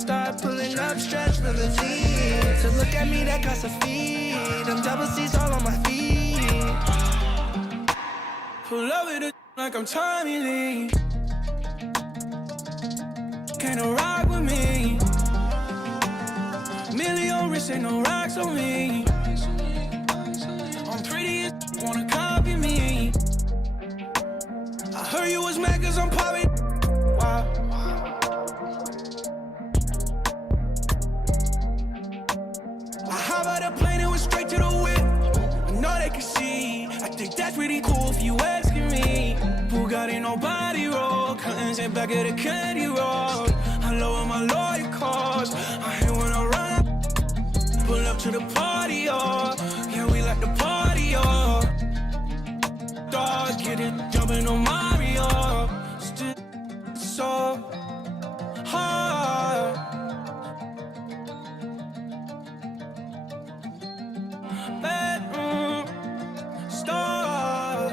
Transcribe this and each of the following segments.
star, pulling up stretch limousine. To look at me, that costs a fee. Them double C's all on my feet. Pull up with it like I'm Tommy Lee. Can't rock with me. Million wrist, ain't no rocks on me. I'm pretty as wanna copy me. I heard you was mad cause I'm popping. Wow. I hop out the plane and went straight to the whip. I know they can see. I think that's really cool if you asking me. Bugatti, nobody roll. Curtains in back of the candy road. I lower my lawyer calls. I hate when I run up. Pull up to the party, y'all. Yeah, we like the party, y'all. Dogs get it, jumping on Mario. Still so hard. Bedroom stars,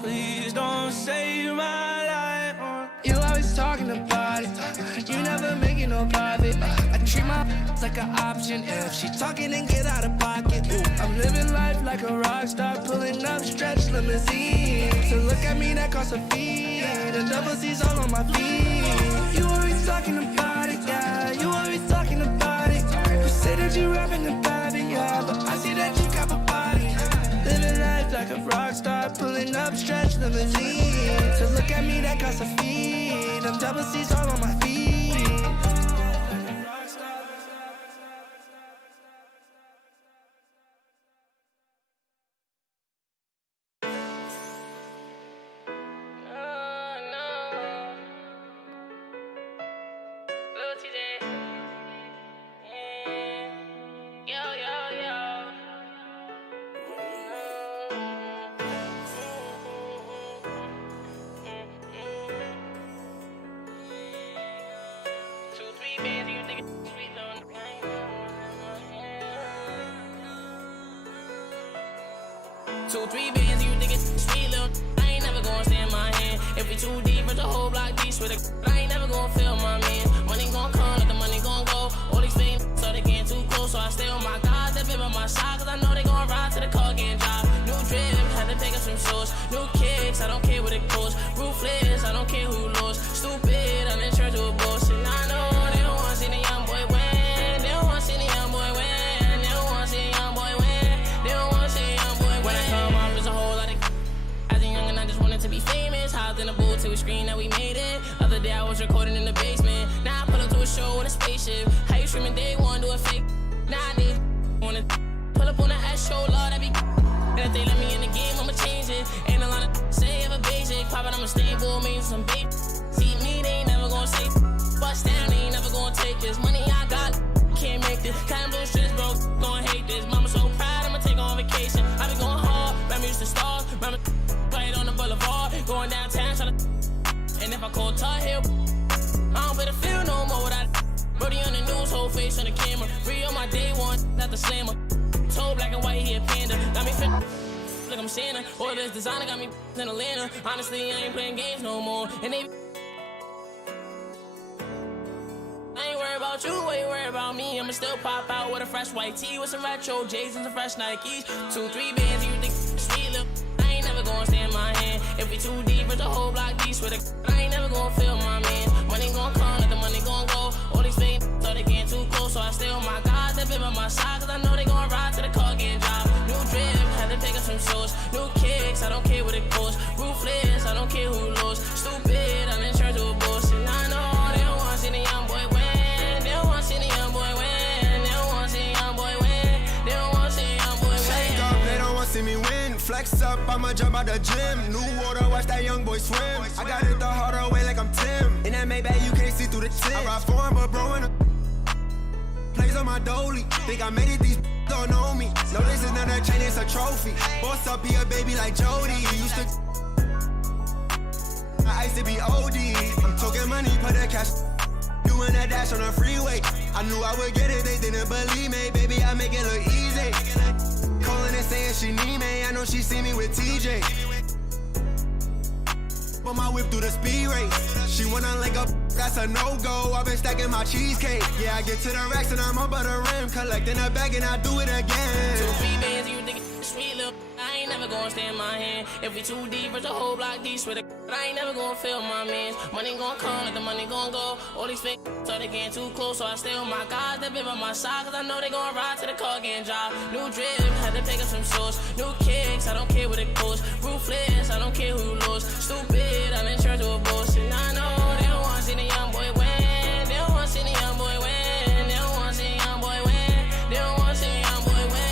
please don't save my life. You always talking about it, you never making no profit. I treat my like an option. If she talking, then get out of pocket. I'm living life like a rock star, pulling up stretch limousine. So look at me, that costs a fee. The double C's all on my feet. You always talking about it, yeah. You always talking about it. You say that you rapping about it, yeah, but I see that you got a body. Living life like a rock star, pulling up stretch limousine. So look at me, that costs a fee. Them double C's all on my feet. 2, 3 bands, you think it's sweet, little. I ain't never gonna stay in my hand. If we too deep, but the whole block deep, swear to I ain't never gonna feel my man. Money gon' come, let the money gon' go. All these fame, so they getting too close. So I stay on my guys, that been by my side, cause I know they gon' ride to the car getting dropped. New drip, had to pick up some shoes. New kicks, I don't care what it costs. Ruthless, I don't care who lost. Stupid, I'm in church with a bullshit. I know they don't wanna see the young boy win. They don't wanna see the young boy win. They don't wanna see the young boy win. They don't wanna see the young boy win. When I come out, there's a whole lot of as a youngin', I just wanted to be famous. Hopped in the booth till we screen that we made it. Other day I was recording in the basement. Now I pull up to a show in a spaceship. How you streaming day one, do a fake? Nowadays, wanna pull up on the S show, Lord, that be. And if they let me in the game, I'ma change it. Ain't a lot of say ever basic. Poppin', I'm a stable, maybe some bait. See me, they ain't never gonna say. Bust down, they ain't never gonna take this. Money I got, can't make this. Cotton blue shits, bro, gon' hate this. Mama so proud, I'ma take on vacation. I be going hard, remember used to stars. Remember playing on the boulevard, going downtown, tryna. And if I call Tar Heel, I don't better feel no more without. Brody on the news, whole face on the camera. Free on my day one, not the slammer. Toe black and white, he a panda. Got me fit like I'm Santa. All this designer got me in Atlanta. Honestly, I ain't playing games no more. And they I ain't worried about you, what you worried about me? I'ma still pop out with a fresh white tee with some retro J's and some fresh Nikes. 2, 3 bands, you think sweet look. I ain't never gonna stay in my hand. If we too deep, but the whole block deep with it. I ain't never gonna feel my man. Money gon' come, let the money gon' go. All these fame, so they getting too close. So I stay on my guys that been by my side, cause I know they gon' ride to the car getting dropped. New drip, had to pick up some shoes. New kicks, I don't care what it costs. Ruthless, I don't care who lost. Stupid, I'm in church with a bullshit. I know they don't wanna see the young boy win. They don't wanna see the young boy win. They don't wanna see the young boy win. They don't wanna see the young boy win. Shake up, they don't wanna see me win. Flex up, I'ma jump out the gym. New water, watch that young boy swim. I got it the harder way like I'm Tim. In that Maybach, you can't see through the tint. I ride foreign, but bro, in the plays on my dolly. Think I made it, these don't know me. No, this is not a chain, it's a trophy. Boss up, be a baby like Jody. Used to I used to be OD. I'm talking money, put the cash. Doing that dash on the freeway. I knew I would get it, they didn't believe me. Baby, I make it look easy. Calling and saying she need me. I know she see me with TJ. Put my whip through the speed race. She wanna link up, that's a no-go. I've been stacking my cheesecake. Yeah, I get to the racks and I'm up at the rim, collecting a bag and I do it again. 2 feet bands, you think it's sweet little. I ain't never gonna stand my hand. If we too deep, it's a whole block deep with it. I ain't never gonna feel my mans. Money gon' come, like the money gon' go. All these fake so they getting too close, so I stay on my guys that been by my side, cause I know they gon' ride to the car getting job. New drip, had to pick up some sauce. New kicks, I don't care what it costs. Ruthless, I don't care who you lose. Stupid, I'm in church with a boss, and I know they don't wanna see the young boy win. They don't wanna see the young boy win. They don't wanna see the young boy win. They don't wanna see the young boy win.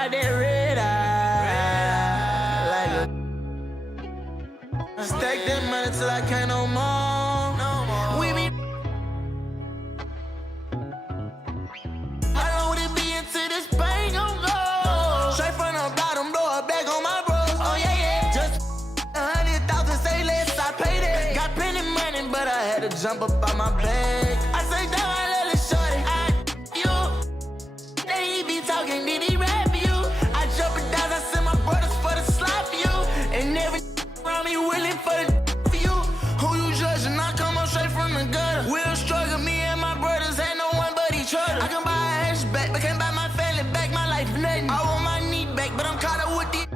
ride that red eye. Like stack that money till I can't no more. We be. How long would it be until this bank gon' go? Straight from the bottom, blow a bag on my bros. Oh yeah, yeah. Just 100,000, say less, I paid it. Got plenty money, but I had to jump up on my bag. I say down, I let it shorty. You. Then he be talking, did he rap you? I jump it down, I send my brothers for the slap you. And every around me willing for the for you. Who you judging? I come up straight from the gutter. We'll struggle, me and my brothers ain't no one but each other. I can buy a hatchback, but can't buy my family back. My life nothing. I want my knee back, but I'm caught up with these.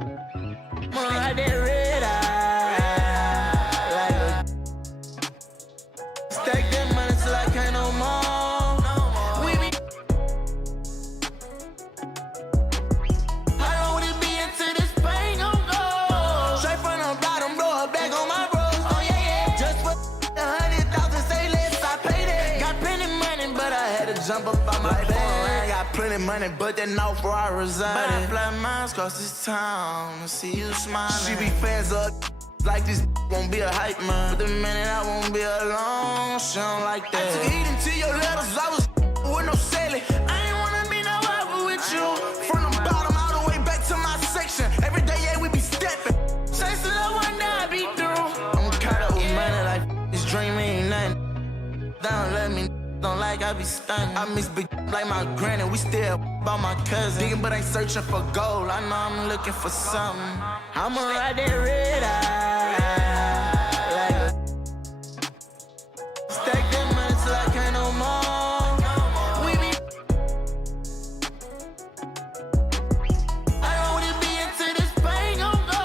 I'ma ride that red eye. Stack that money till I can't no more. We be. How long would it be until this pain gon' go? Straight from the bottom, blow a bag on my bros. Oh yeah, yeah. Just for 100,000, say less, I paid it. Got plenty money, but I had to jump up on my bag. I got plenty money, but then off where I reside. But I fly miles across this town to see you smiling. She be fans of like this won't be a hype man. But the minute I won't be alone, she don't like that. I took heat into your letters, I was with no selling. I ain't wanna be no rival with you. From the bottom all the way back to my section. Every day, yeah, we be stepping. Chasing the one that I be through. I'm caught up with money like this dream ain't nothing. Don't let me don't like I be stunning. I miss big like my granny. We still about my cousin. Digging but ain't searching for gold. I know I'm looking for something. I'ma ride that red eye. Like stack that money till I can't no more. We be. How long would it be until this pain gon' go?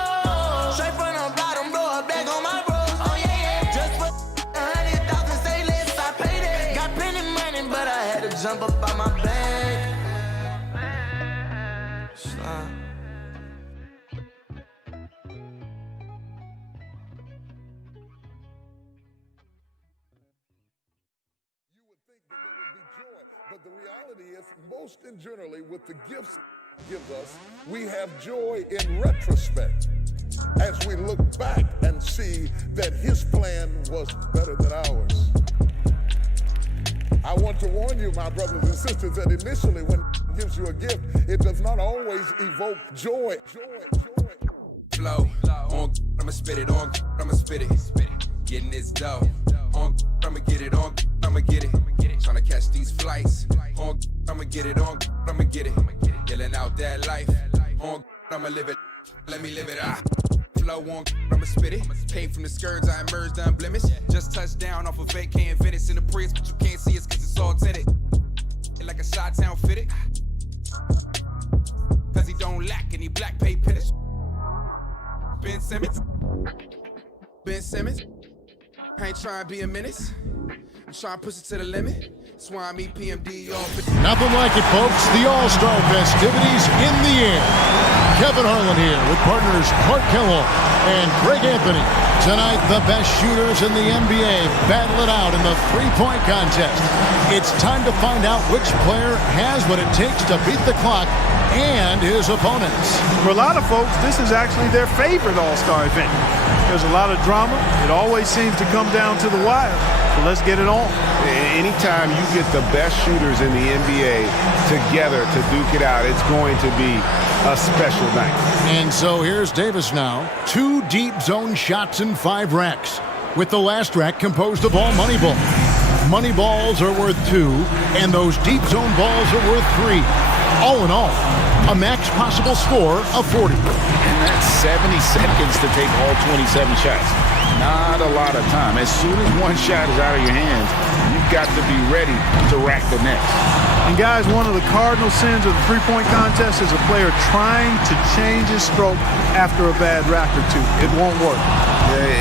Straight from the bottom, blow a bag on my bros. Oh yeah, yeah. Just for 100,000, say less, I paid it. Got plenty money, but I had to jump up on my bag. But the reality is, most and generally, with the gifts gives us, we have joy in retrospect as we look back and see that his plan was better than ours. I want to warn you, my brothers and sisters, that initially when he gives you a gift, it does not always evoke joy. Flow, on, I'ma spit it, on, I'ma spit it. Getting this dough, on, I'ma get it, on, I'ma get it. Tryna catch these flights, on, I'ma get it, on, I'ma get it. Yelling out that life, on, I'ma live it, let me live it, Flow on, I'ma spit it. Came from the skirts, I emerged unblemished. Just touched down off a vacant Venice in the Prius, but you can't see us cause it's all tinted. Like a Chi-Town fitted. Cause he don't lack any black pay pitters. Ben Simmons. I ain't trying to be a menace. I'm trying to push it to the limit. That's why I'm EPMD all. Nothing like it, folks. The All-Star festivities in the air. Kevin Harlan here with partners Clark Kellogg and Greg Anthony. Tonight, the best shooters in the NBA battle it out in the three-point contest. It's time to find out which player has what it takes to beat the clock and his opponents. For a lot of folks, this is actually their favorite All-Star event. There's a lot of drama. It always seems to come down to the wire. So let's get it on. Anytime you get the best shooters in the NBA together to duke it out, it's going to be a special night. And so here's Davis now. 2 deep zone shots in 5 racks, with the last rack composed of all money balls. Money balls are worth 2, and those deep zone balls are worth 3. All in all, a max possible score of 40. And that's 70 seconds to take all 27 shots. Not a lot of time. As soon as one shot is out of your hands, you've got to be ready to rack the next. And guys, one of the cardinal sins of the three-point contest is a player trying to change his stroke after a bad rack or two. It won't work.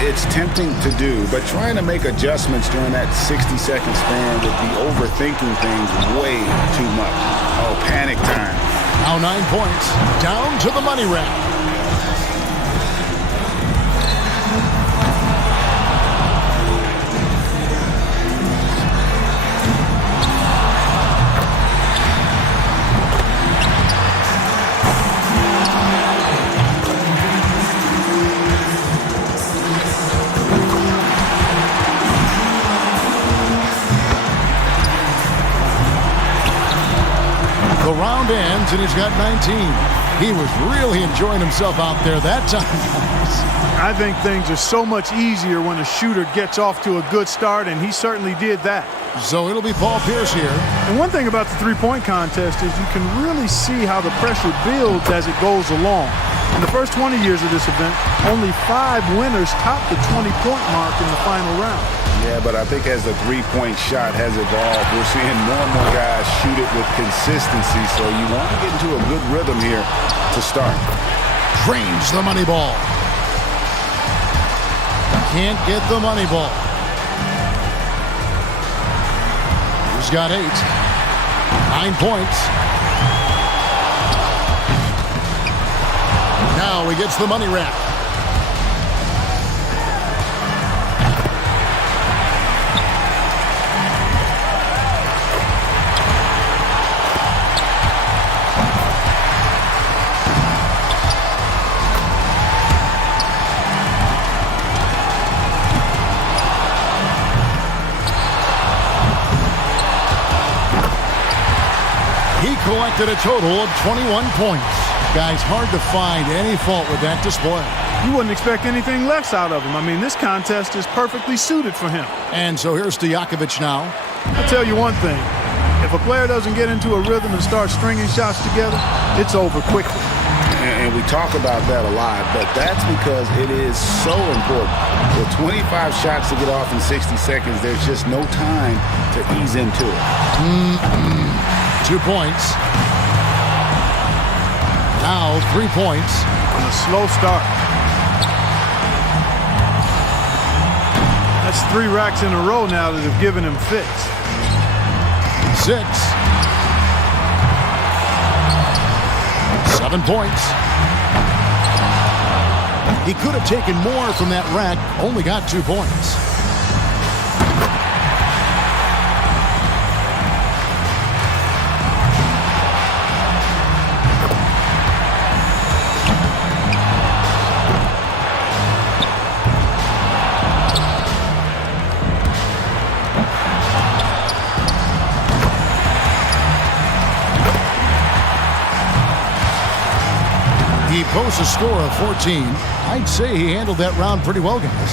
It's tempting to do, but trying to make adjustments during that 60-second span would be overthinking things way too much. Oh, panic time. Now 9 points, down to the money rack. points, and he's got 19. He was really enjoying himself out there that time, guys. I think things are so much easier when a shooter gets off to a good start, and he certainly did that. So it'll be Paul Pierce here. And one thing about the three-point contest is you can really see how the pressure builds as it goes along. In the first 20 years of this event, only 5 winners topped the 20-point mark in the final round. Yeah, but I think as the three-point shot has evolved, we're seeing more and more guys shoot it with consistency. So you want to get into a good rhythm here to start. Drains the money ball. Can't get the money ball. He's got 8. 9 points. Now he gets the money rack. He collected a total of 21 points. Guys, hard to find any fault with that display. You wouldn't expect anything less out of him. I mean, this contest is perfectly suited for him. And so here's Stojakovic now. I'll tell you one thing. If a player doesn't get into a rhythm and start stringing shots together, it's over quickly. And we talk about that a lot, but that's because it is so important. With 25 shots to get off in 60 seconds, there's just no time to ease into it. 2 points. Now 3 points. On a slow start. That's 3 racks in a row now that have given him fits. 6. 7 points. He could have taken more from that rack, only got 2 points. He posts a score of 14. I'd say he handled that round pretty well, guys.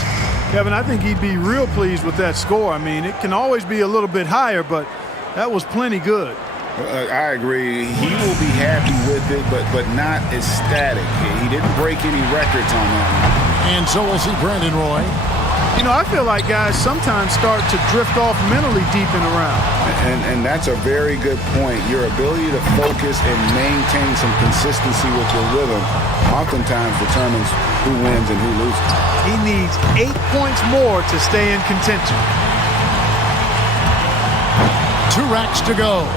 Kevin, I think he'd be real pleased with that score. I mean, it can always be a little bit higher, but that was plenty good. I agree. He will be happy with it, but not ecstatic. He didn't break any records on that one. And so we'll see Brandon Roy. You know, I feel like guys sometimes start to drift off mentally deep in a round. And that's a very good point. Your ability to focus and maintain some consistency with your rhythm oftentimes determines who wins and who loses. He needs 8 points more to stay in contention. 2 racks to go.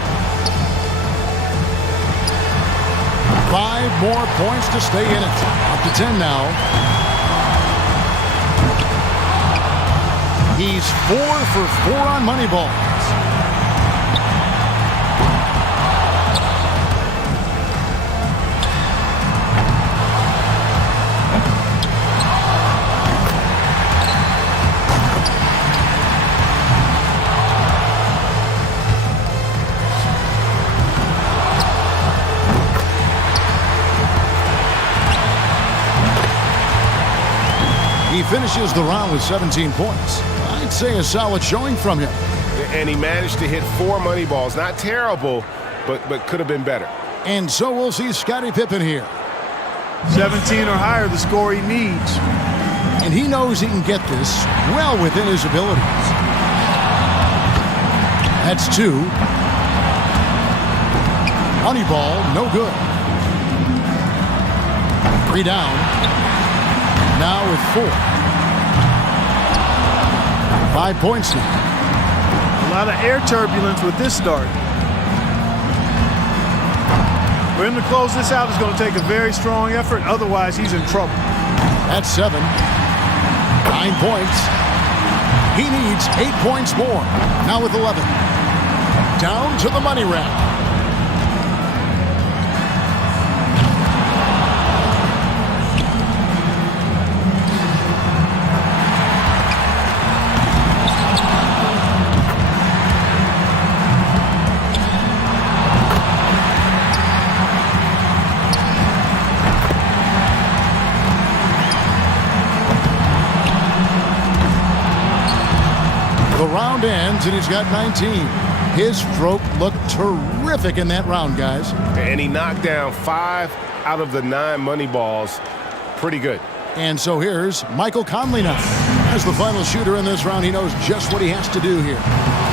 5 more points to stay in it. Up to 10 now. He's 4 for 4 on money balls. He finishes the round with 17 points. I'd say a solid showing from him. And he managed to hit 4 money balls. Not terrible, but could have been better. And so we'll see Scottie Pippen here. 17 or higher, the score he needs. And he knows he can get this well within his abilities. That's 2. Money ball, no good. 3 down. Now with 4. 5 points now. A lot of air turbulence with this start. For him to close this out is going to take a very strong effort. Otherwise, he's in trouble. That's 7. 9 points. He needs 8 points more. Now with 11. Down to the money rack. round ends, and he's got 19. His stroke looked terrific in that round, guys. And he knocked down 5 out of the 9 money balls. Pretty good. And so here's Michael Conley now. As the final shooter in this round, he knows just what he has to do here.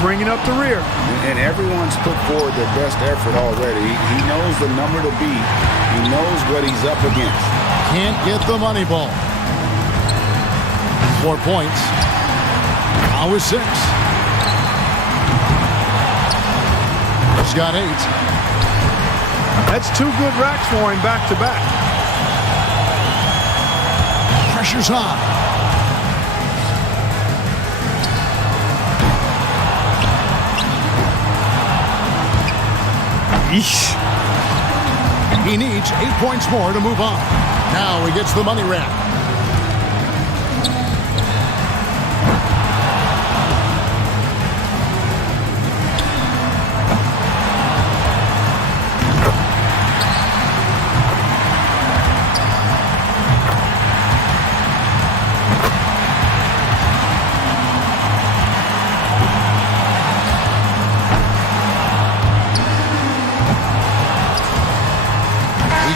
Bringing up the rear. And everyone's put forward their best effort already. He knows the number to beat. He knows what he's up against. Can't get the money ball. 4 points. Now with 6. He's got 8. That's 2 good racks for him back to back. Pressure's on. Yeesh. He needs 8 points more to move on. Now he gets the money rack.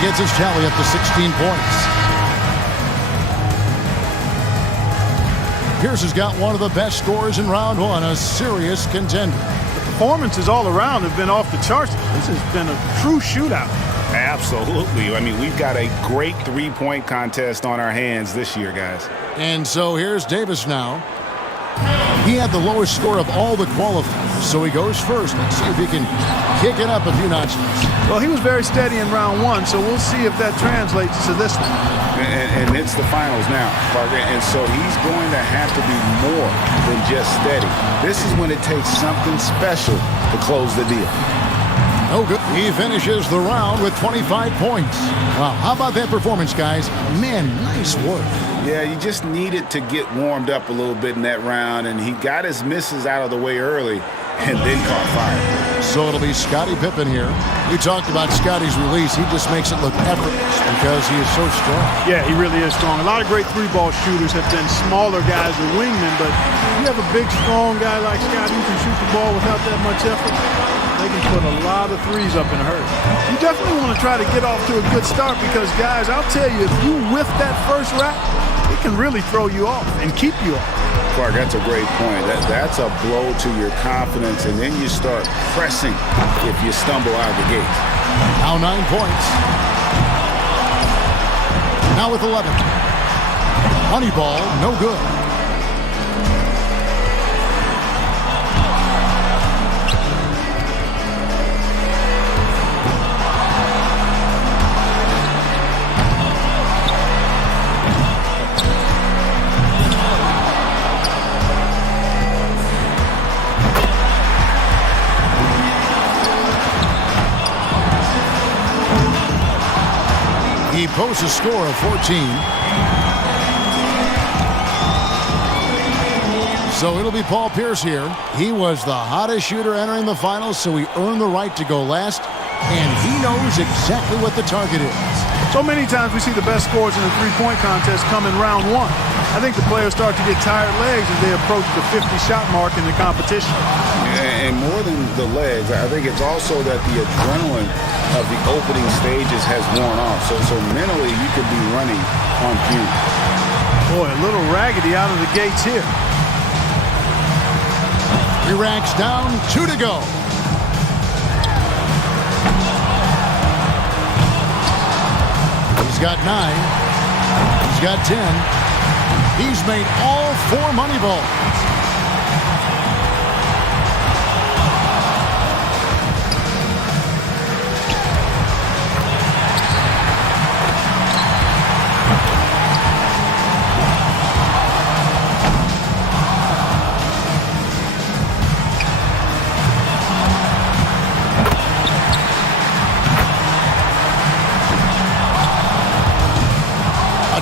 Gets his tally up to 16 points. Pierce has got one of the best scores in round 1, a serious contender. The performances all around have been off the charts. This has been a true shootout. Absolutely. I mean, we've got a great 3-point contest on our hands this year, guys. And so here's Davis now. He had the lowest score of all the qualifiers, so he goes first. Let's see if he can kick it up a few notches. Well, he was very steady in round 1, so we'll see if that translates to this one. And it's the finals now, Parker, and so he's going to have to be more than just steady. This is when it takes something special to close the deal. No good. He finishes the round with 25 points. Wow, how about that performance, guys? Man, nice work. Yeah, you just needed to get warmed up a little bit in that round, and he got his misses out of the way early and then caught fire. So it'll be Scottie Pippen here. We talked about Scottie's release. He just makes it look effortless because he is so strong. Yeah, he really is strong. A lot of great 3-ball shooters have been smaller guys or wingmen, but you have a big, strong guy like Scottie who can shoot the ball without that much effort. They can put a lot of threes up in a hurry. You definitely want to try to get off to a good start because, guys, I'll tell you, if you whiff that first rack, it can really throw you off and keep you off. Clark, that's a great point. That's a blow to your confidence, and then you start pressing if you stumble out of the gate. Now 9 points. Now with 11. Money ball, no good. He posts a score of 14. So it'll be Paul Pierce here. He was the hottest shooter entering the finals, so he earned the right to go last, and he knows exactly what the target is. So many times we see the best scores in the 3-point contest come in round 1. I think the players start to get tired legs as they approach the 50-shot mark in the competition. And more than the legs, I think it's also that the adrenaline of the opening stages has worn off. So mentally, you could be running on fumes. Boy, a little raggedy out of the gates here. 3 racks down, 2 to go. He's got 9. He's got 10. He's made all 4 money balls.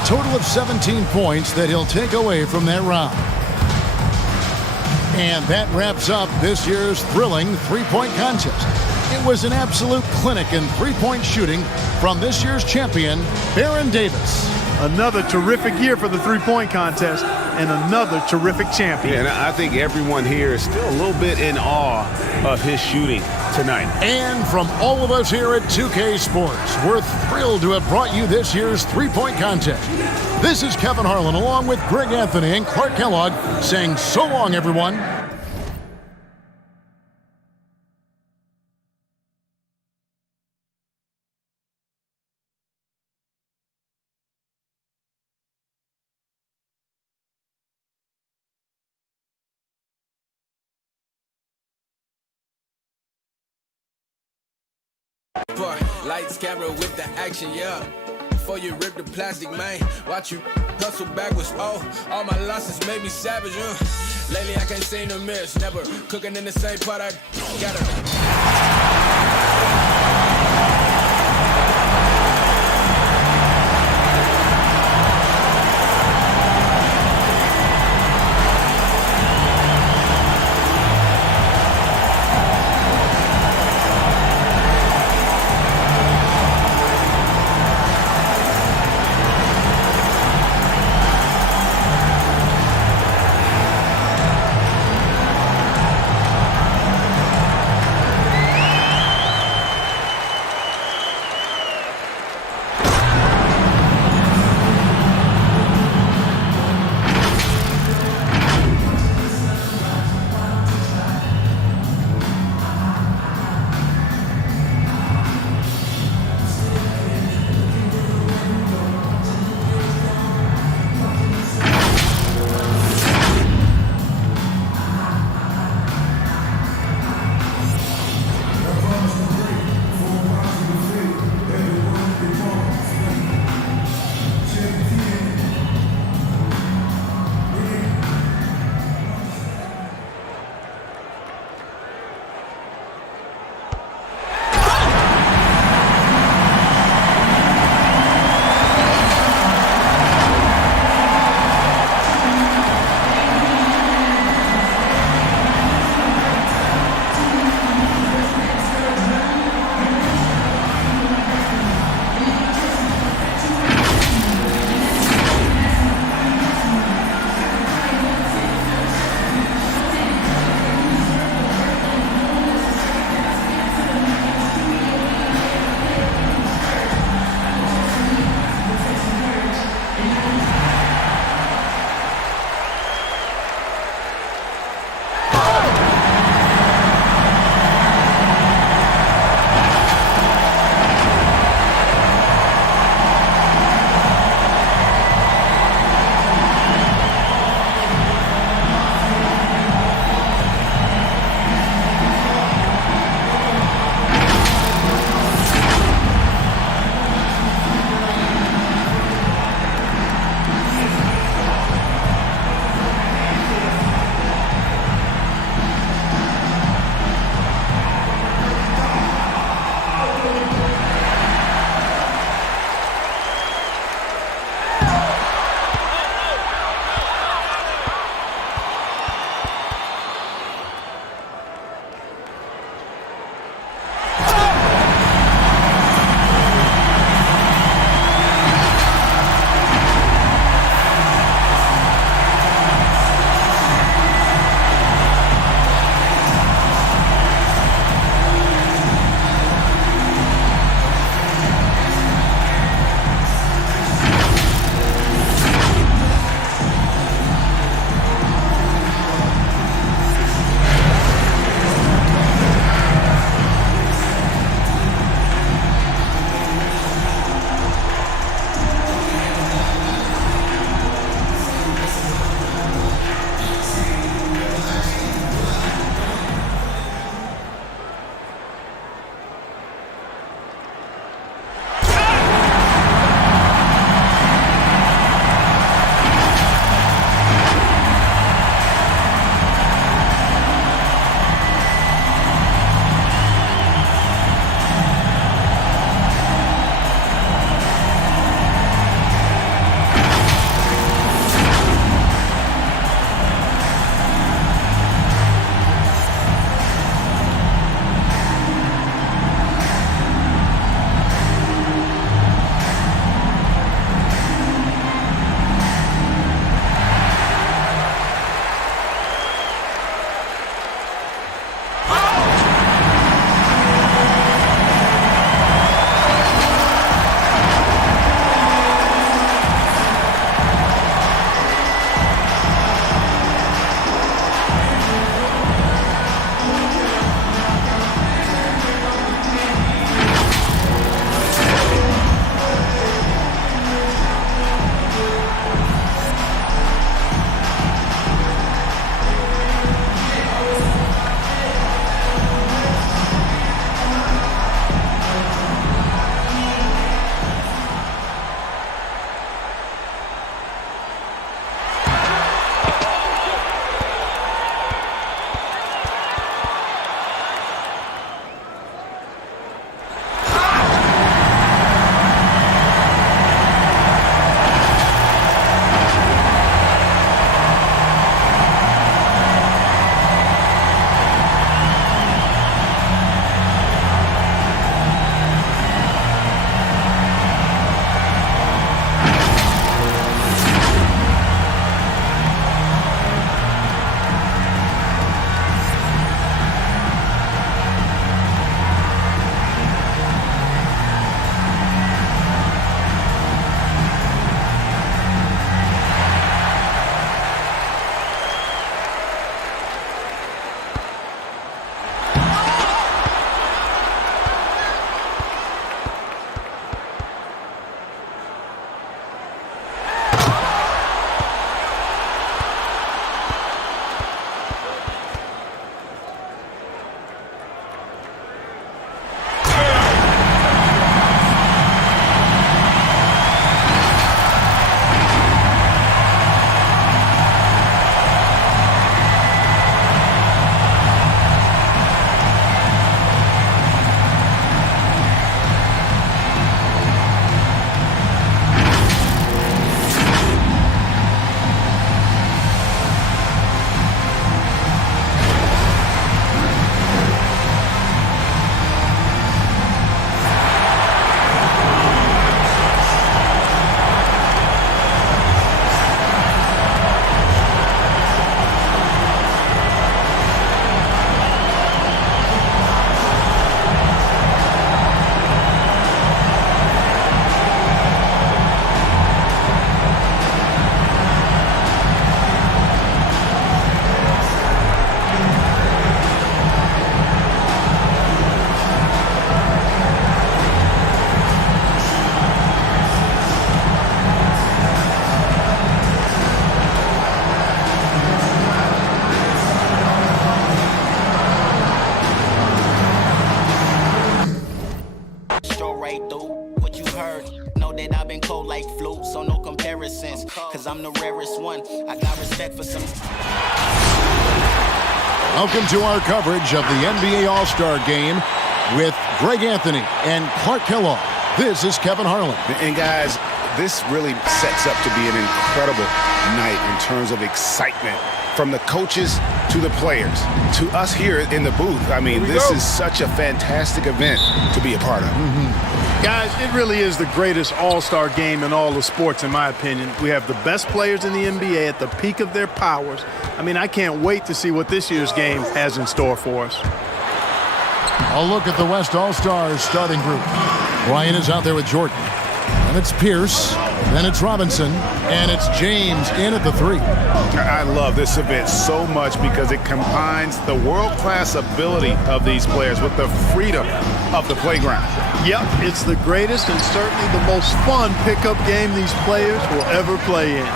Total of 17 points that he'll take away from that round. And that wraps up this year's thrilling 3-point contest. It was an absolute clinic in 3-point shooting from this year's champion, Baron Davis. Another terrific year for the three-point contest and another terrific champion. Yeah, and I think everyone here is still a little bit in awe of his shooting tonight. And from all of us here at 2K Sports, we're thrilled to have brought you this year's three-point contest. This is Kevin Harlan along with Greg Anthony and Clark Kellogg saying so long, everyone. Lights, camera with the action, yeah. Before you rip the plastic, man, watch you hustle backwards. Oh, all my losses made me savage, Lately I can't seem to miss, never cooking in the same pot. I gotta. rarest one. I got respect for some. Welcome to our coverage of the NBA All-Star Game with Greg Anthony and Clark Kellogg. This is Kevin Harlan. And guys, this really sets up to be an incredible night in terms of excitement. From the coaches to the players, to us here in the booth. I mean, this is such a fantastic event to be a part of. Guys, it really is the greatest all-star game in all of sports, in my opinion. We have the best players in the NBA at the peak of their powers. I mean, I can't wait to see what this year's game has in store for us. A look at the West All-Stars starting group. Bryant is out there with Jordan. And it's Pierce, then it's Robinson, and it's James in at the 3. I love this event so much because it combines the world-class ability of these players with the freedom of the playground. Yep, it's the greatest and certainly the most fun pickup game these players will ever play in.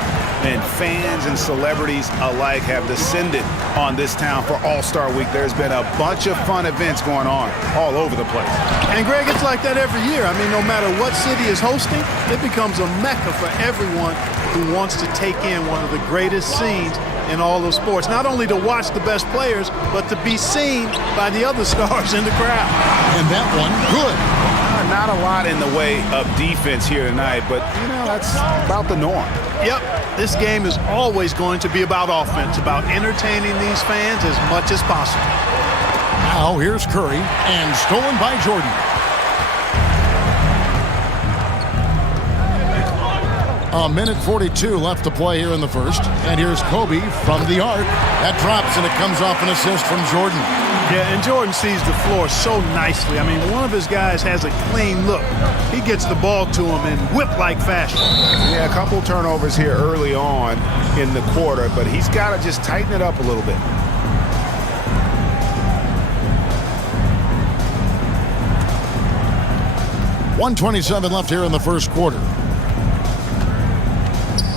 And fans and celebrities alike have descended on this town for All-Star Week. There's been a bunch of fun events going on all over the place. And Greg, it's like that every year. I mean, no matter what city is hosting, it becomes a mecca for everyone who wants to take in one of the greatest scenes in all of sports. Not only to watch the best players, but to be seen by the other stars in the crowd. And that one, good. Not a lot in the way of defense here tonight, but, you know, that's about the norm. Yep, this game is always going to be about offense, about entertaining these fans as much as possible. Now here's Curry, and stolen by Jordan. A minute 42 left to play here in the first. And here's Kobe from the arc. That drops, and it comes off an assist from Jordan. Yeah, and Jordan sees the floor so nicely. I mean, one of his guys has a clean look. He gets the ball to him in whip-like fashion. Yeah, a couple turnovers here early on in the quarter, but he's got to just tighten it up a little bit. .127 left here in the first quarter.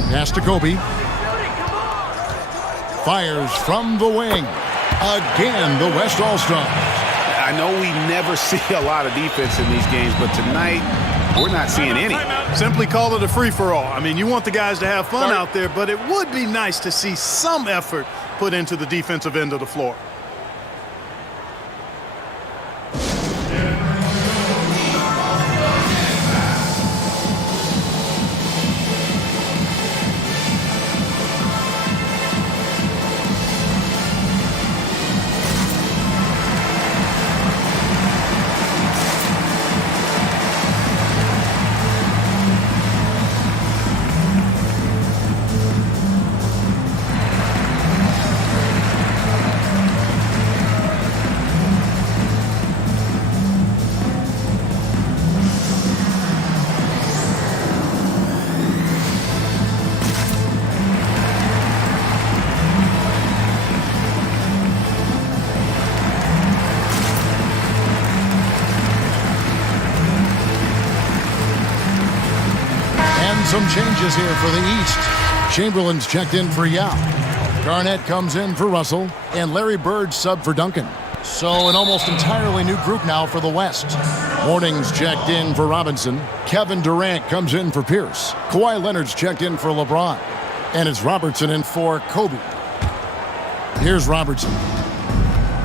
Pass to Kobe. Fires from the wing. Again, the West All-Stars. I know we never see a lot of defense in these games, but tonight we're not seeing any. Simply call it a free-for-all. I mean, you want the guys to have fun out there, but it would be nice to see some effort put into the defensive end of the floor. Some changes here for the East. Chamberlain's checked in for Yao. Garnett comes in for Russell, and Larry Bird sub for Duncan. So an almost entirely new group now for the West. Morning's checked in for Robinson. Kevin Durant comes in for Pierce. Kawhi Leonard's checked in for LeBron. And it's Robertson in for Kobe. Here's Robertson.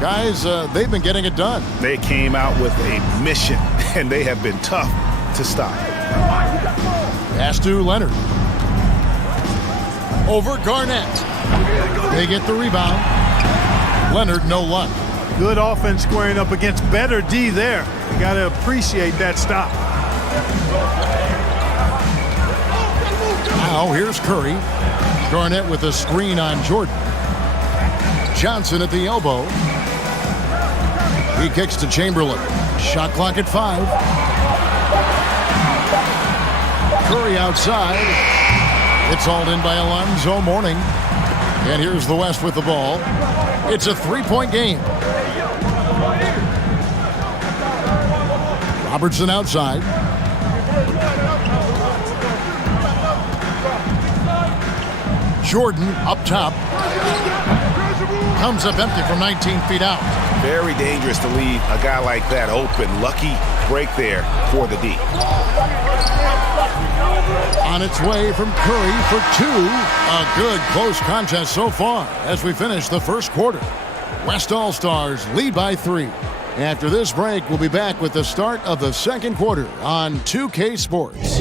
Guys, they've been getting it done. They came out with a mission, and they have been tough to stop. Pass to Leonard. Over Garnett. They get the rebound. Leonard, no luck. Good offense squaring up against better D there. You got to appreciate that stop. Now here's Curry. Garnett with a screen on Jordan. Johnson at the elbow. He kicks to Chamberlain. Shot clock at 5. Curry outside. It's hauled in by Alonzo Mourning. And here's the West with the ball. It's a 3-point game. Robertson outside. Jordan up top. Comes up empty from 19 feet out. Very dangerous to leave a guy like that open. Lucky break there for the D. On its way from Curry for two. A good close contest so far as we finish the first quarter. West All-Stars lead by 3. After this break, we'll be back with the start of the second quarter on 2K Sports.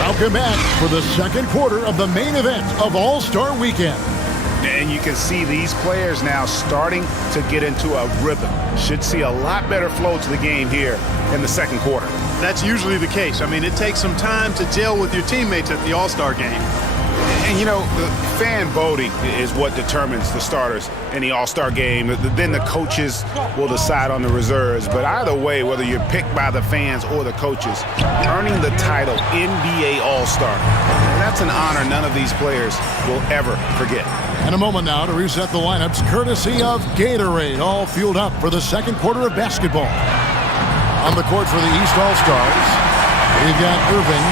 Welcome back for the second quarter of the main event of All-Star Weekend. And you can see these players now starting to get into a rhythm. Should see a lot better flow to the game here in the second quarter. That's usually the case. I mean, it takes some time to gel with your teammates at the All-Star game. And, you know, the fan voting is what determines the starters in the All-Star game. Then the coaches will decide on the reserves. But either way, whether you're picked by the fans or the coaches, earning the title NBA All-Star, that's an honor none of these players will ever forget. And a moment now to reset the lineups courtesy of Gatorade, all fueled up for the second quarter of basketball. On the court for the East All-Stars, we've got Irving.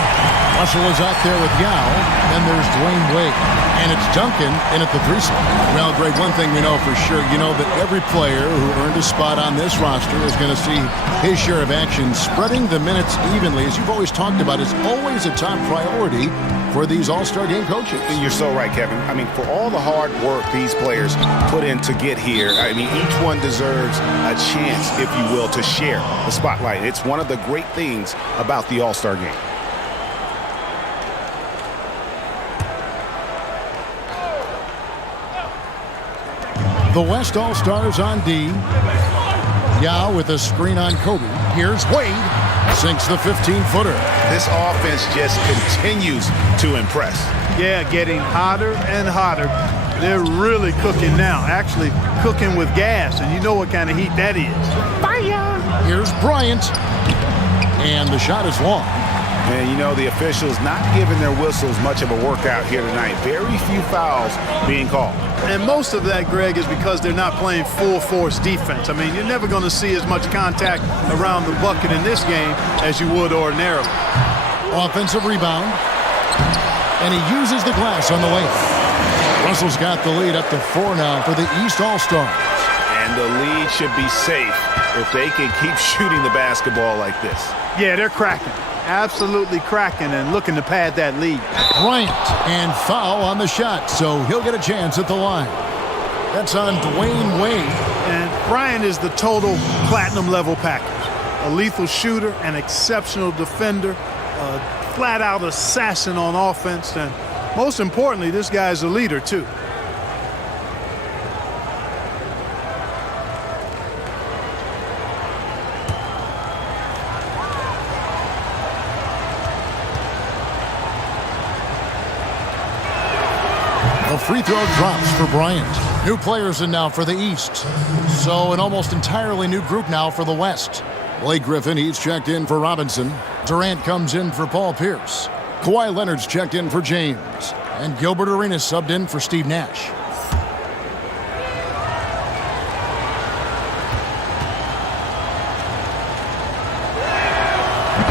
Russell is out there with Yao. Then there's Dwayne Wade. And it's Duncan in at the 3 spot. Well, Greg, one thing we know for sure, you know that every player who earned a spot on this roster is going to see his share of action. Spreading the minutes evenly, as you've always talked about, is always a top priority for these All-Star game coaches. And you're so right, Kevin. I mean, for all the hard work these players put in to get here, I mean, each one deserves a chance, if you will, to share the spotlight. It's one of the great things about the All-Star game. The West All-Stars on D. Yao with a screen on Kobe. Here's Wade. Sinks the 15-footer. This offense just continues to impress. Yeah, getting hotter and hotter. They're really cooking now. Actually cooking with gas, and you know what kind of heat that is. Fire! Here's Bryant. And the shot is long. And you know, the officials not giving their whistles much of a workout here tonight. Very few fouls being called. And most of that, Greg, is because they're not playing full-force defense. I mean, you're never going to see as much contact around the bucket in this game as you would ordinarily. Offensive rebound. And he uses the glass on the layup. Russell's got the lead up to 4 now for the East All-Stars. And the lead should be safe if they can keep shooting the basketball like this. Yeah, they're cracking. Absolutely cracking and looking to pad that lead. Bryant, and foul on the shot, so he'll get a chance at the line. That's on Dwayne Wade. And Bryant is the total platinum level package. A lethal shooter, an exceptional defender, a flat-out assassin on offense, and most importantly, this guy's a leader too. A free throw drops for Bryant. New players in now for the East. So an almost entirely new group now for the West. Blake Griffin, he's checked in for Robinson. Durant comes in for Paul Pierce. Kawhi Leonard's checked in for James. And Gilbert Arenas subbed in for Steve Nash.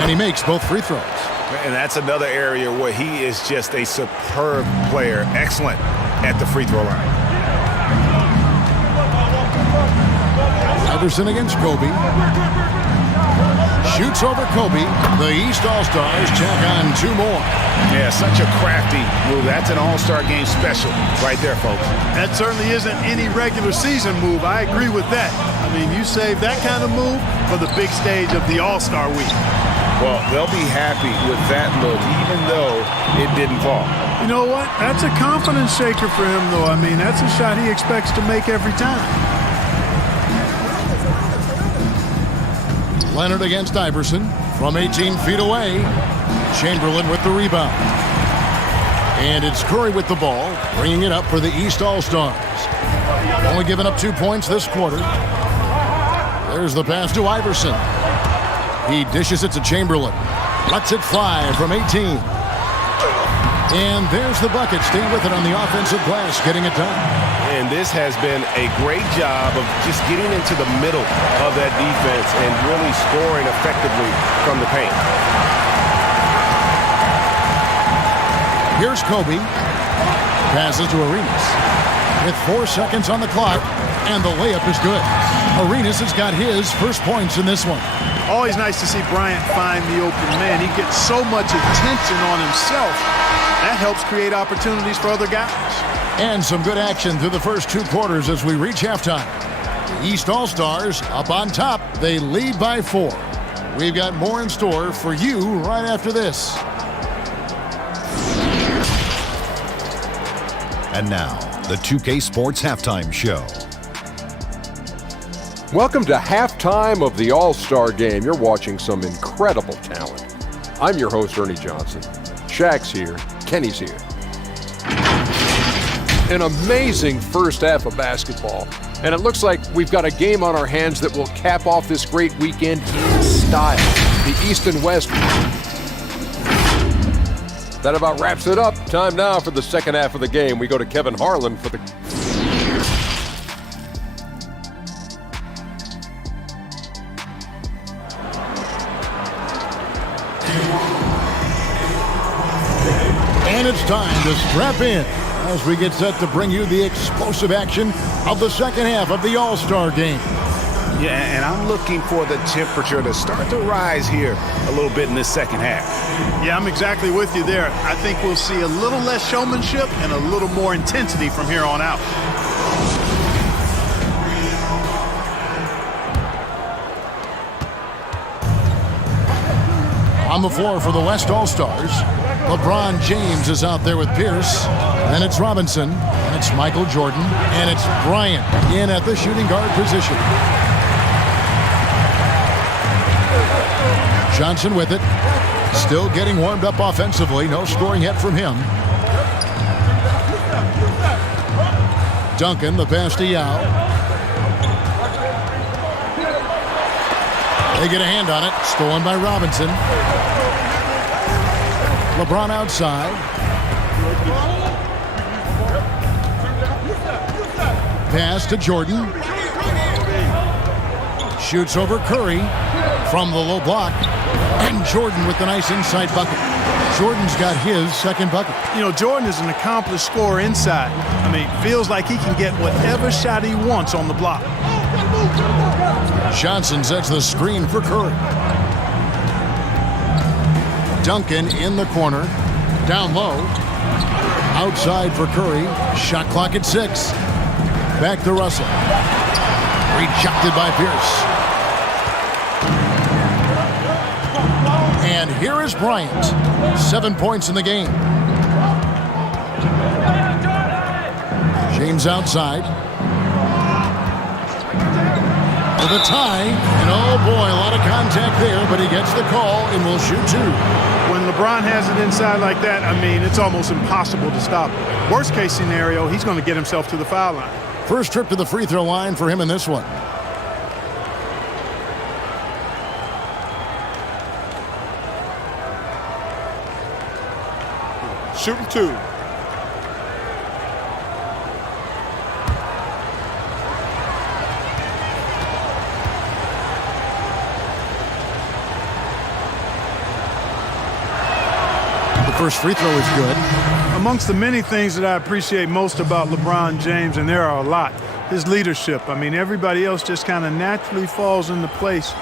And he makes both free throws. And that's another area where he is just a superb player. Excellent at the free throw line. Iverson against Kobe. Shoots over Kobe. The East All-Stars check on 2 more. Yeah, such a crafty move. That's an All-Star game special right there, folks. That certainly isn't any regular season move. I agree with that. I mean, you save that kind of move for the big stage of the All-Star week. Well, they'll be happy with that look, even though it didn't fall. You know what? That's a confidence shaker for him, though. I mean, that's a shot he expects to make every time. Leonard against Iverson from 18 feet away. Chamberlain with the rebound. And it's Curry with the ball, bringing it up for the East All-Stars. Only giving up 2 points this quarter. There's the pass to Iverson. He dishes it to Chamberlain. Lets it fly from 18. And there's the bucket. Stay with it on the offensive glass, getting it done. And this has been a great job of just getting into the middle of that defense and really scoring effectively from the paint. Here's Kobe. Passes to Arenas. With 4 seconds on the clock, and the layup is good. Arenas has got his first points in this one. Always nice to see Bryant find the open man. He gets so much attention on himself. That helps create opportunities for other guys. And some good action through the first 2 quarters as we reach halftime. The East All-Stars up on top. They lead by 4. We've got more in store for you right after this. And now, the 2K Sports Halftime Show. Welcome to halftime of the All-Star Game. You're watching some incredible talent. I'm your host, Ernie Johnson. Shaq's here. Kenny's here. An amazing first half of basketball. And it looks like we've got a game on our hands that will cap off this great weekend in style. The East and West. That about wraps it up. Time now for the second half of the game. We go to Kevin Harlan for the... And it's time to strap in as we get set to bring you the explosive action of the second half of the All-Star Game. Yeah, and I'm looking for the temperature to start to rise here a little bit in this second half. Yeah, I'm exactly with you there. I think we'll see a little less showmanship and a little more intensity from here on out. On the floor for the West All-Stars, LeBron James is out there with Pierce. Then it's Robinson, and it's Michael Jordan, and it's Bryant in at the shooting guard position. Johnson with it. Still getting warmed up offensively. No scoring yet from him. Duncan, the pass to Yao. They get a hand on it. Stolen by Robinson. LeBron outside. Pass to Jordan. Shoots over Curry from the low block. And Jordan with the nice inside bucket. Jordan's got his second bucket. You know, Jordan is an accomplished scorer inside. I mean, feels like he can get whatever shot he wants on the block. Johnson sets the screen for Curry. Duncan in the corner. Down low. Outside for Curry. Shot clock at 6. Back to Russell. Rejected by Pierce. And here is Bryant. 7 points in the game. James outside. For the tie. And oh boy, a lot of contact there, but he gets the call and will shoot 2. When LeBron has it inside like that, I mean, it's almost impossible to stop him. Worst case scenario, he's going to get himself to the foul line. First trip to the free throw line for him in this one. Shooting 2. The first free throw is good. Amongst the many things that I appreciate most about LeBron James, and there are a lot, his leadership. I mean, everybody else just kind of naturally falls into place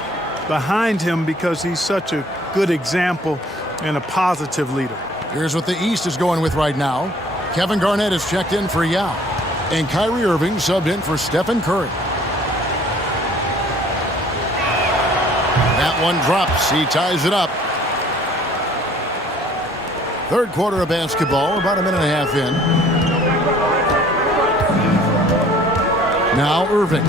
behind him because he's such a good example and a positive leader. Here's what the East is going with right now. Kevin Garnett is checked in for Yao. And Kyrie Irving subbed in for Stephen Curry. That one drops. He ties it up. Third quarter of basketball, about a minute and a half in. Now Irving.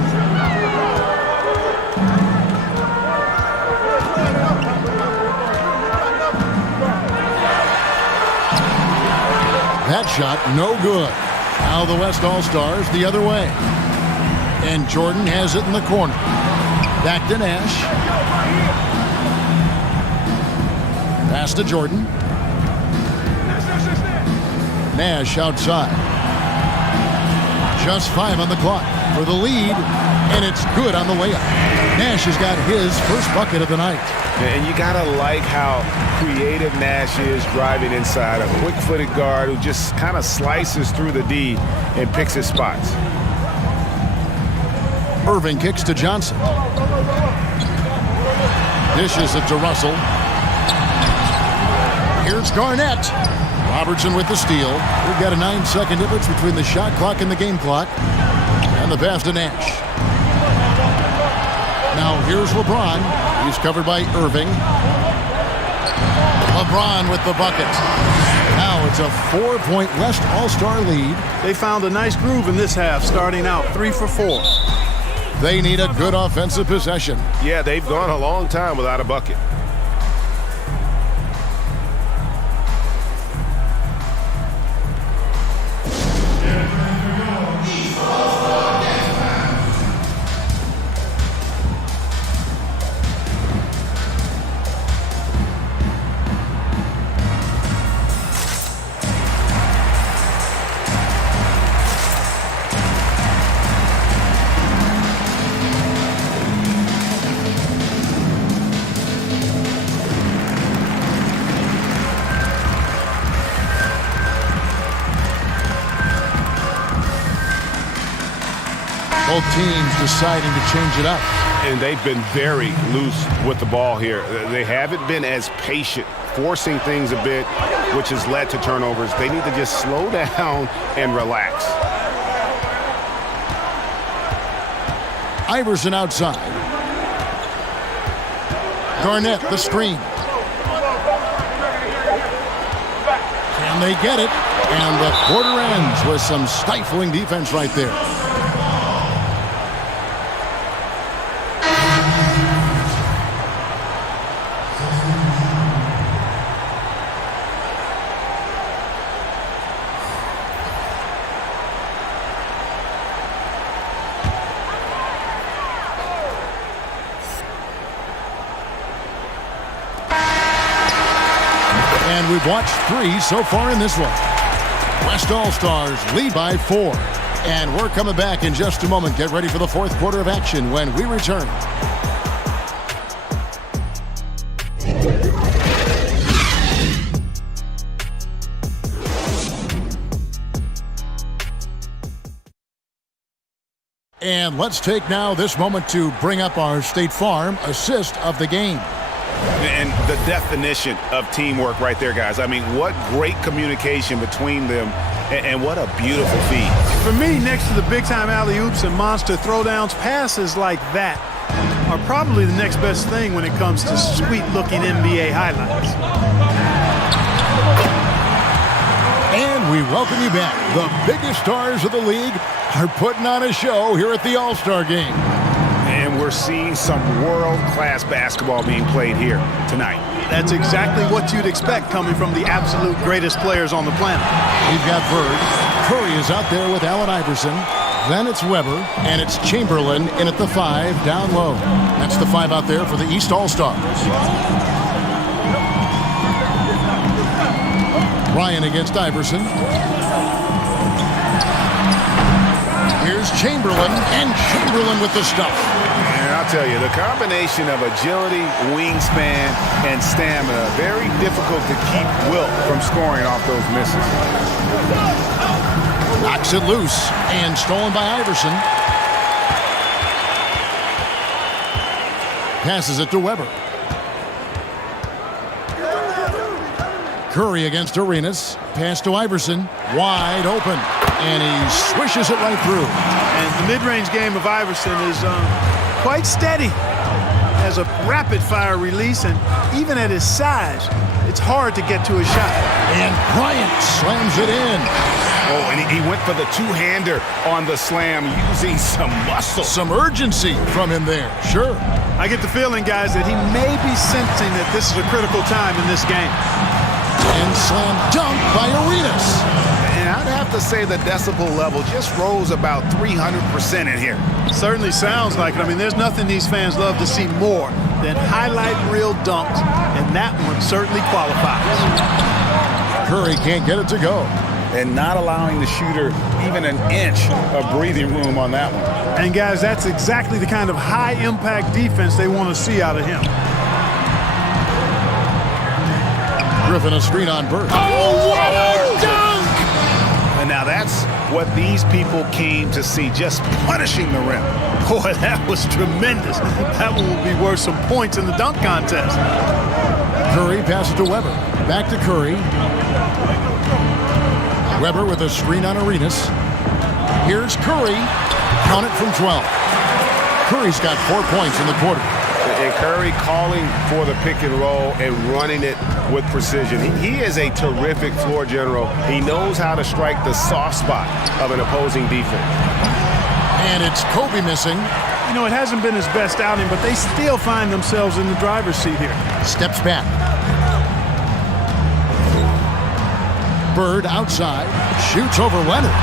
That shot, no good. Now the West All-Stars the other way. And Jordan has it in the corner. Back to Nash. Pass to Jordan. Nash outside. Just 5 on the clock for the lead. and it's good on the layup. Nash has got his first bucket of the night. And you got to like how creative Nash is driving inside. A quick-footed guard who just kind of slices through the D and picks his spots. Irving kicks to Johnson. Dishes it to Russell. Here's Garnett. Robertson with the steal. We've got a 9-second difference between the shot clock and the game clock. And the pass to Nash. Now here's LeBron. He's covered by Irving. LeBron with the bucket. Now it's a 4-point West All-Star lead. They found a nice groove in this half, starting out 3 for 4. They need a good offensive possession. Yeah, they've gone a long time without a bucket. Both teams deciding to change it up. And they've been very loose with the ball here. They haven't been as patient, forcing things a bit, which has led to turnovers. They need to just slow down and relax. Iverson outside. Garnett, the screen. Can they get it? And the quarter ends with some stifling defense right there. And we've watched 3 so far in this one. West All-Stars lead by 4. And we're coming back in just a moment. Get ready for the 4th quarter of action when we return. And let's take now this moment to bring up our State Farm assist of the game. And the definition of teamwork right there, guys. I mean, what great communication between them, and what a beautiful feed. For me, next to the big-time alley-oops and monster throwdowns, passes like that are probably the next best thing when it comes to sweet-looking NBA highlights. And we welcome you back. The biggest stars of the league are putting on a show here at the All-Star Game. And we're seeing some world-class basketball being played here tonight. That's exactly what you'd expect coming from the absolute greatest players on the planet. We've got Bird. Curry is out there with Allen Iverson. Then it's Weber, and it's Chamberlain in at the 5 down low. That's the 5 out there for the East All-Stars. Ryan against Iverson. Here's Chamberlain, and Chamberlain with the stuff. And I'll tell you, the combination of agility, wingspan, and stamina, very difficult to keep Wilt from scoring off those misses. Knocks it loose, and stolen by Iverson. Passes it to Weber. Curry against Arenas. Pass to Iverson. Wide open. And he swishes it right through. And the mid-range game of Iverson is quite steady. Has a rapid-fire release, and even at his size, it's hard to get to a shot. And Bryant slams it in. Oh, and he went for the two-hander on the slam, using some muscle. Some urgency from him there, sure. I get the feeling, guys, that he may be sensing that this is a critical time in this game. And slam dunk by Arenas. And I'd have to say the decibel level just rose about 300% in here. Certainly sounds like it. I mean, there's nothing these fans love to see more than highlight reel dunks, and that one certainly qualifies. Curry can't get it to go. and not allowing the shooter even an inch of breathing room on that one. And guys, that's exactly the kind of high-impact defense they want to see out of him. Griffin a screen on Bird. Oh, what a dunk! And now that's what these people came to see, just punishing the rim. Boy, that was tremendous. That one will be worth some points in the dunk contest. Curry passes to Weber. Back to Curry. Weber with a screen on Arenas. Here's Curry. Count it from 12. Curry's got 4 points in the quarter. And Curry calling for the pick and roll and running it with precision. He is a terrific floor general. He knows how to strike the soft spot of an opposing defense. And it's Kobe missing. You know, it hasn't been his best outing, but they still find themselves in the driver's seat here. Steps back. Bird outside. Shoots over Leonard.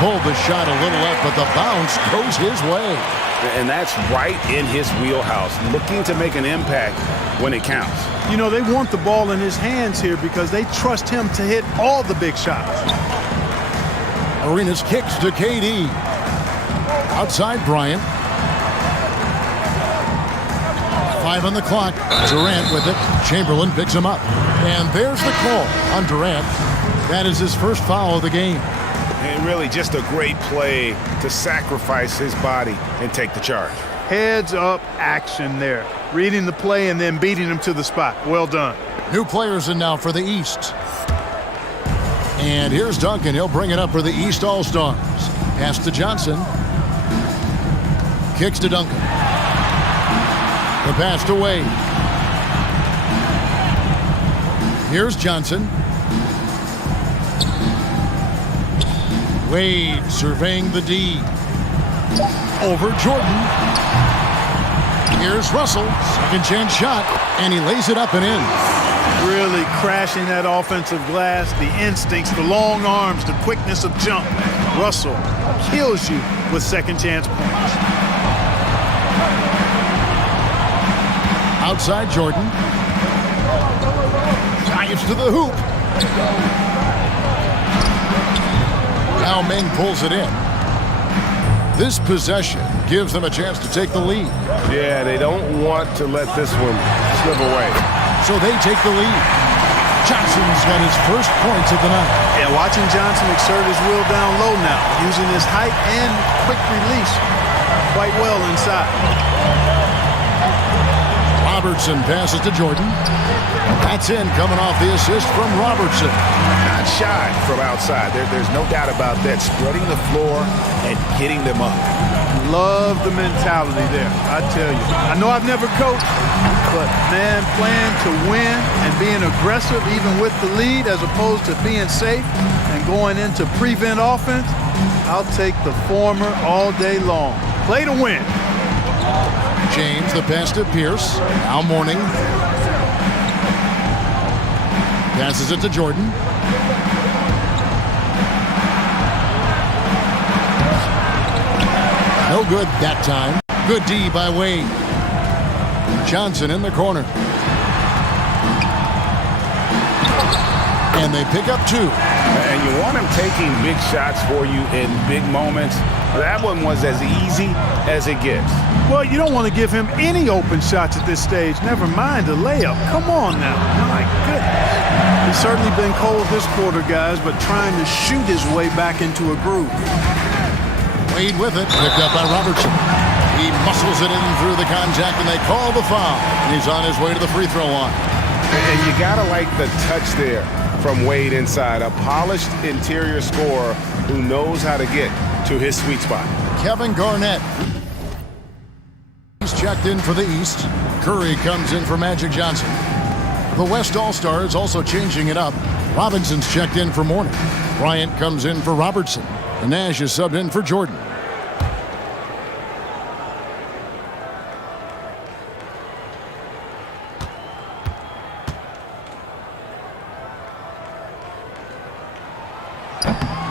Pulled the shot a little up, but the bounce goes his way. And that's right in his wheelhouse, looking to make an impact when it counts. You know, they want the ball in his hands here because they trust him to hit all the big shots. Arenas kicks to KD. Outside Bryant. 5 on the clock. Durant with it. Chamberlain picks him up. And there's the call on Durant. That is his first foul of the game. And really just a great play to sacrifice his body and take the charge. Heads up action there. Reading the play and then beating him to the spot. Well done. New players in now for the East. And here's Duncan. He'll bring it up for the East All-Stars. Pass to Johnson. Kicks to Duncan. The pass to Wade. Here's Johnson. Wade surveying the D. Over Jordan. Here's Russell. Second chance shot. And he lays it up and in. Really crashing that offensive glass. The instincts, the long arms, the quickness of jump. Russell kills you with second chance points. Outside Jordan. Drives to the hoop. Now Meng pulls it in. This possession gives them a chance to take the lead. Yeah, they don't want to let this one slip away. So they take the lead. Johnson's got his first points of the night. Yeah, watching Johnson exert his will down low now, using his height and quick release quite well inside. Robertson passes to Jordan. That's in, coming off the assist from Robertson. Not shy from outside. There's no doubt about that. Spreading the floor and getting them up. Love the mentality there, I tell you. I know I've never coached, but man, playing to win and being aggressive even with the lead as opposed to being safe and going into prevent offense, I'll take the former all day long. Play to win. James, the pass to Pierce. Now Mourning. Passes it to Jordan. No good that time. Good D by Wade. Johnson in the corner. And they pick up 2. And you want him taking big shots for you in big moments. That one was as easy as it gets. Well, you don't want to give him any open shots at this stage. Never mind a layup. Come on now. My goodness. He's certainly been cold this quarter, guys, but trying to shoot his way back into a groove. Wade with it. Picked up by Robertson. He muscles it in through the contact, and they call the foul. And he's on his way to the free throw line. And you got to like the touch there from Wade inside. A polished interior scorer who knows how to get to his sweet spot. Kevin Garnett. He's checked in for the East. Curry comes in for Magic Johnson. The West All-Stars also changing it up. Robinson's checked in for Mourning. Bryant comes in for Robertson. And Nash is subbed in for Jordan.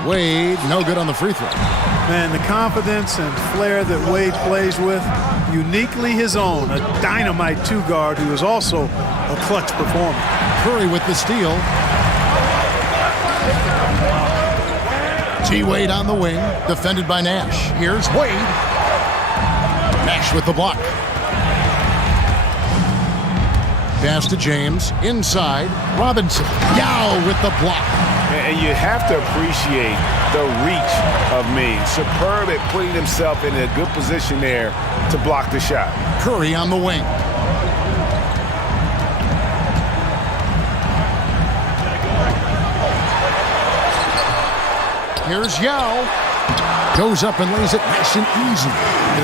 Wade, no good on the free throw. Man, the confidence and flair that Wade plays with, uniquely his own. A dynamite two-guard who is also a clutch performer. Curry with the steal. T-Wade on the wing, defended by Nash. Here's Wade. Nash with the block. Pass to James, inside, Robinson. Yao with the block. And you have to appreciate the reach of Means. Superb at putting himself in a good position there to block the shot. Curry on the wing. Here's Yao. Goes up and lays it nice and easy.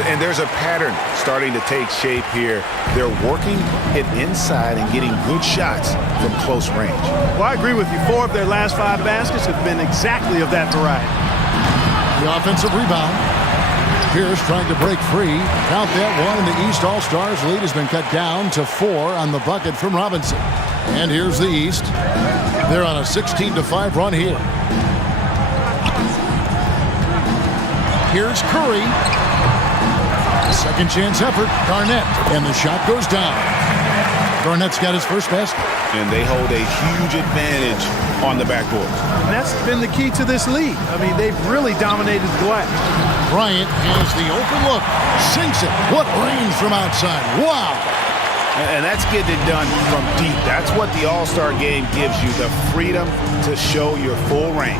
And there's a pattern starting to take shape here. They're working it inside and getting good shots from close range. Well, I agree with you. 4 of their last 5 baskets have been exactly of that variety. The offensive rebound. Pierce trying to break free. Count that one, and the East All-Stars lead has been cut down to 4 on the bucket from Robinson. And here's the East. They're on a 16-5 run here. Here's Curry. Second chance effort, Garnett. And the shot goes down. Garnett's got his first basket. And they hold a huge advantage on the backboard. And that's been the key to this league. I mean, they've really dominated the glass. Bryant has the open look. Sinks it. What range from outside. Wow. And that's getting it done from deep. That's what the All-Star game gives you, the freedom to show your full range.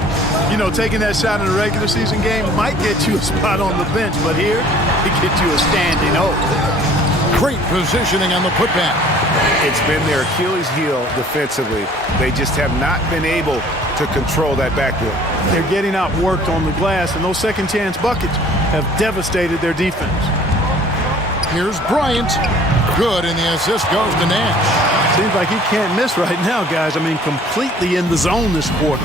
You know, taking that shot in a regular season game might get you a spot on the bench, but here, it gets you a standing O. Great positioning on the putback. It's been their Achilles heel defensively. They just have not been able to control that backboard. They're getting outworked on the glass, and those second chance buckets have devastated their defense. Here's Bryant. Good, and the assist goes to Nash. Seems like he can't miss right now, guys. I mean, completely in the zone this quarter.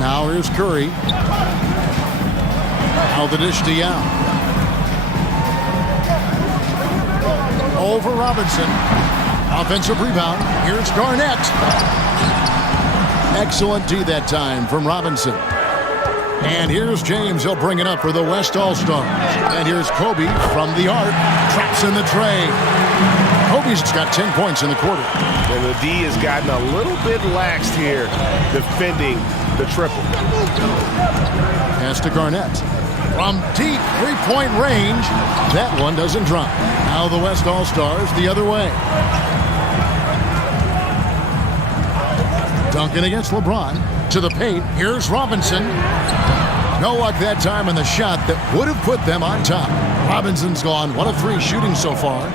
Now here's Curry. Now the dish to Yao. Over Robinson. Offensive rebound. Here's Garnett. Excellent D that time from Robinson. And here's James. He'll bring it up for the West All-Stars. And here's Kobe from the arc. Traps in the tray. Kobe's got 10 points in the quarter. And the D has gotten a little bit laxed here defending the triple. Pass to Garnett. From deep three-point range. That one doesn't drop. Now the West All-Stars the other way. Duncan against LeBron. To the paint. Here's Robinson. No luck that time on the shot that would have put them on top. Robinson's gone 1 of 3 shooting so far.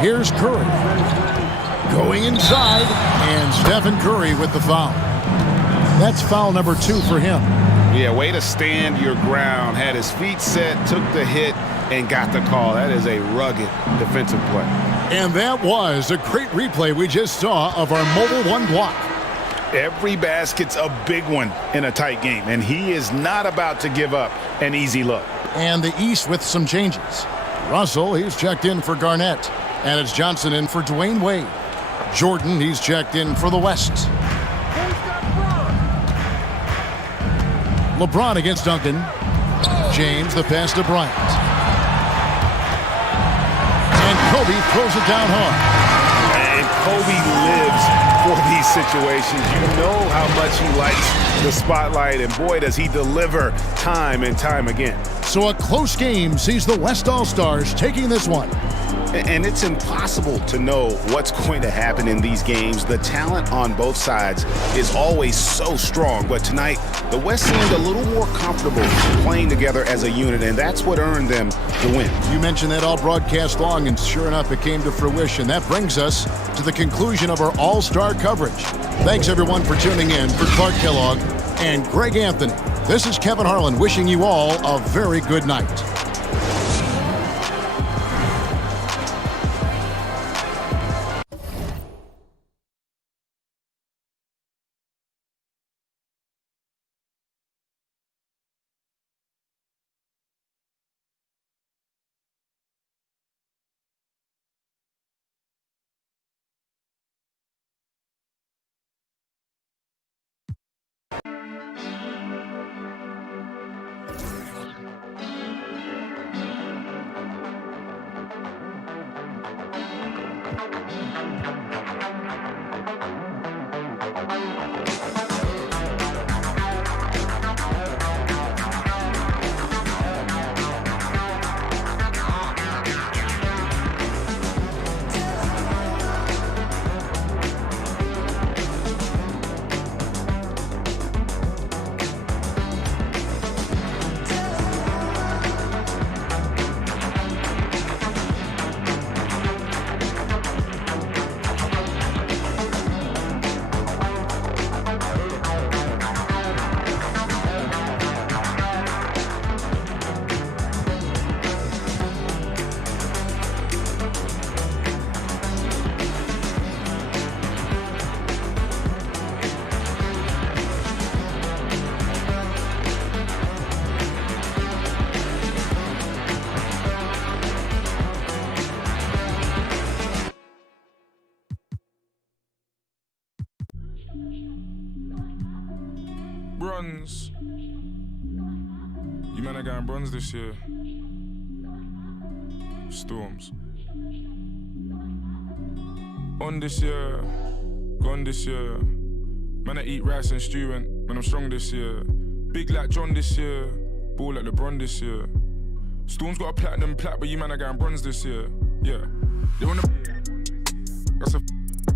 Here's Curry. Going inside. And Stephen Curry with the foul. That's foul number 2 for him. Yeah, way to stand your ground. Had his feet set, took the hit, and got the call. That is a rugged defensive play. And that was a great replay we just saw of our Mobile One block. Every basket's a big one in a tight game, and he is not about to give up an easy look. And the East with some changes. Russell, he's checked in for Garnett. And it's Johnson in for Dwayne Wade. Jordan, he's checked in for the West. LeBron against Duncan. James, the pass to Bryant. And Kobe throws it down hard. And Kobe lives for these situations. You know how much he likes the spotlight, and boy, does he deliver time and time again. So a close game sees the West All-Stars taking this one. And it's impossible to know what's going to happen in these games. The talent on both sides is always so strong. But tonight, the West seemed a little more comfortable playing together as a unit, and that's what earned them the win. You mentioned that all broadcast long, and sure enough, it came to fruition. That brings us to the conclusion of our All-Star coverage. Thanks, everyone, for tuning in. For Clark Kellogg and Greg Anthony, this is Kevin Harlan wishing you all a very good night. bronze. You man are going bronze this year. Storms. On this year, gone this year. Man, I eat rice and stew and when I'm strong this year. Big like John this year, ball like LeBron this year. Storm's got a platinum plat, but you man are going bronze this year. Yeah, they wanna. That's a.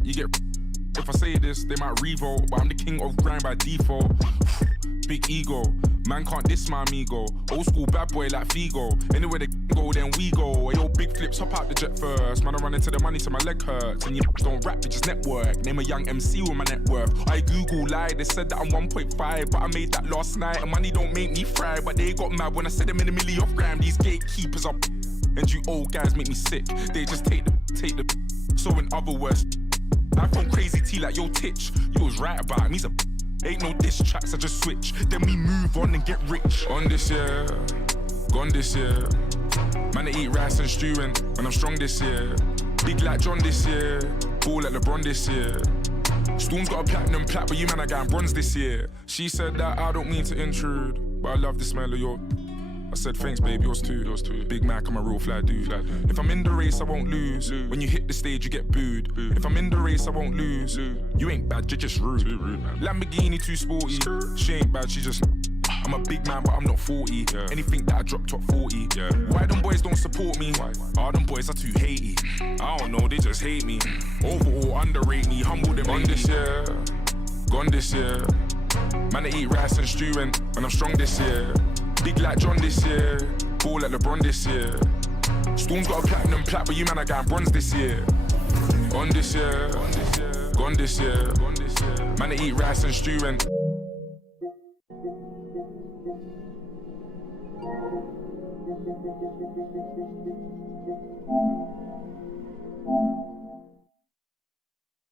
You get. If I say this, they might revolt, but I'm the king of grind by default. Big ego, man can't diss my amigo. Old school bad boy like Figo. Anywhere they go, then we go. Yo, big flips, hop out the jet first. Man, I run into the money till my leg hurts. And you don't rap, you just network. Name a young MC with my net worth. I Google lied, they said that I'm 1.5, but I made that last night. And money don't make me fry, but they got mad when I said them in a million off gram. These gatekeepers are and you old guys make me sick. They just take the. So in other words, I phone crazy T like yo Titch. You was right about him, he's a. Ain't no diss tracks, I just switch. Then we move on and get rich. On this year, gone this year. Man, I eat rice and stew and when I'm strong this year. Big like John this year, ball like LeBron this year. Storm's got a platinum plat, but you man are going bronze this year. She said that I don't mean to intrude, but I love the smell of your. I said thanks babe, yours too. Big Mac, I'm a real fly dude. If I'm in the race, I won't lose. When you hit the stage, you get booed. If I'm in the race, I won't lose. You ain't bad, you're just rude. Lamborghini too sporty. She ain't bad, she just. I'm a big man, but I'm not 40. Anything that I drop top 40. Why them boys don't support me? Oh, them boys are too hatey. I don't know, they just hate me. Overall, underrate me, humble them. On this year, gone this year. Man, I eat rice and stew and when I'm strong this year. Big like John this year, ball like LeBron this year. Storm's got a platinum plat, but you man are going bronze this year. On this year, gone this year. Man, I eat rice and stew and.